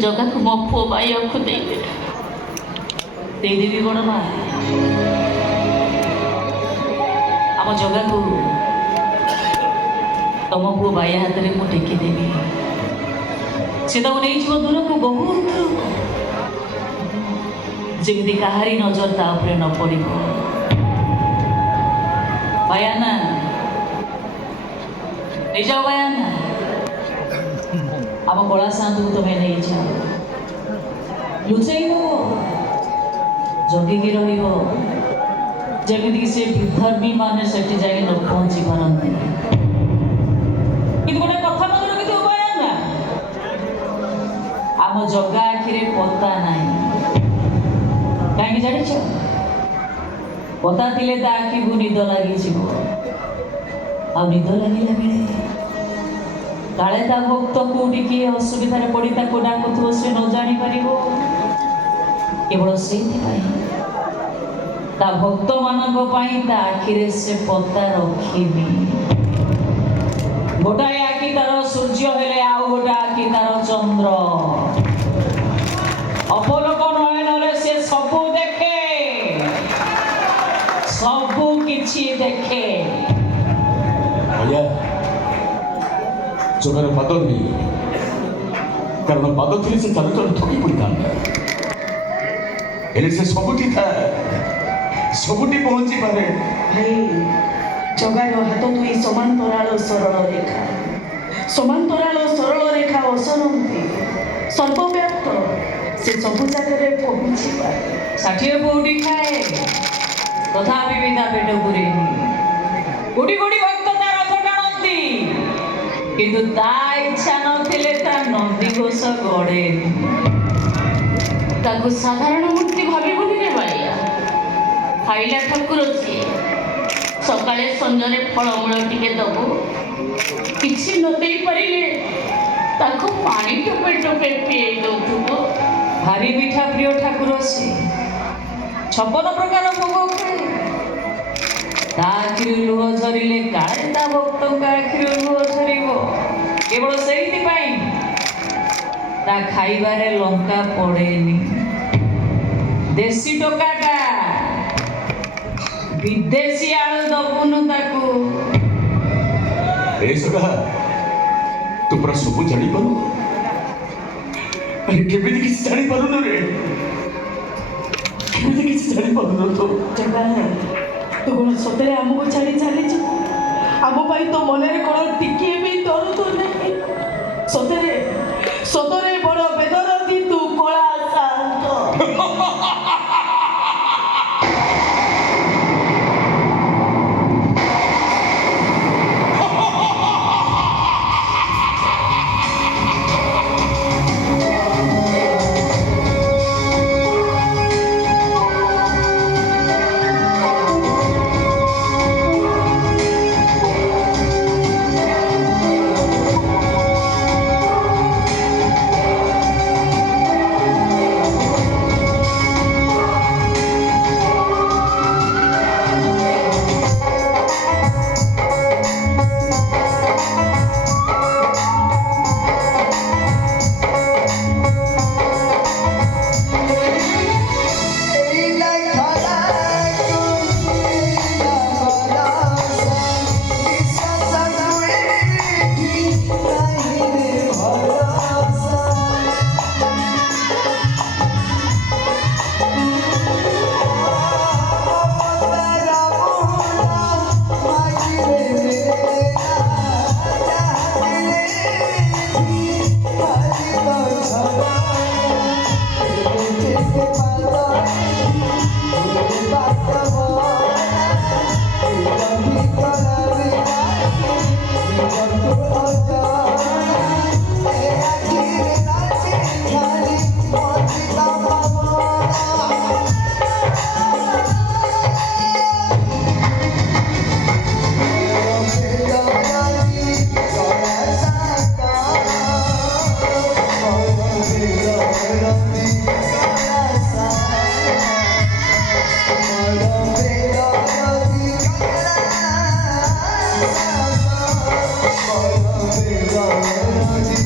जगह को मो पुओ बाइया को दे देवी बड़ माँ आम जगह को तुम पुओ बाइया हाथ में मुझे टेकी देवी से तो नहीं जीव दूर को बहुत जमी कहारी नजर तापर न पड़ बायाना नहीं जाओ बायाना आम कला साधु को तुम्हें नहीं जाओ लुचाई दब जगिकी रमी से विधर्मी मान से जाए न पहुँची पारती कि गोटे कथा मन रखी बायाना आम जगा आखिरे पता नहीं कहीं जान पता थिले ता आखि को निद लगी निद लगे बेले काले ता भक्त कोटी किए असुविधा पड़ी डाकुव से न जापर केवल से भक्त मान आखिरे से पता रखी गोटाए आखि तार सूर्य हेले आउ गोटे आखि तार चंद्र अपलोक नयन से सबू देखे सबू किछि देखे भैया जगार पाद नहीं कारण पाद थी से चालू चालू थकी पड़ता से सबुठी था सबुठी पहुंची पारे भाई जगार हाथ दुई समांतराल सरल रेखा असरती सर्वव्याप्त से सबु जगह पहुंची पारे 60 पौटी खाए तथापि भी ता पेट पूरे कोटी कोटी भक्त तार रथ टाणती किंतु ता इच्छा नथिले ता नंदी घोष गड़े ताकू साधारण मूर्ति भाविबुनि रे बाइया खाइला ठाकुर सी सकाळे संजरे फलमूल टिके दबो किछि न देई परिले ताकू पानी टोपे टोपे पिए दउथुबो भारी मीठा प्रिय ठाकुर सी 56 प्रकार भोग खाए आखिर लुह झरिले काले ता भक्त आखिर लुह झर केवल से खाइबारे लंका पड़ेनी देशी टोकाटा विदेशी आलू दबुनु ताकू तू पूरा सब जानी पारू केमी किसी जानी पारू रे केमी किसी जानी पारू तो जगह तू कौन सतरे आमको छाड़ी चली आम तो मन में कौन टिके भी डरू तो नहीं सतरे सतरे बड़ बेदरती तू कला शांत Oh,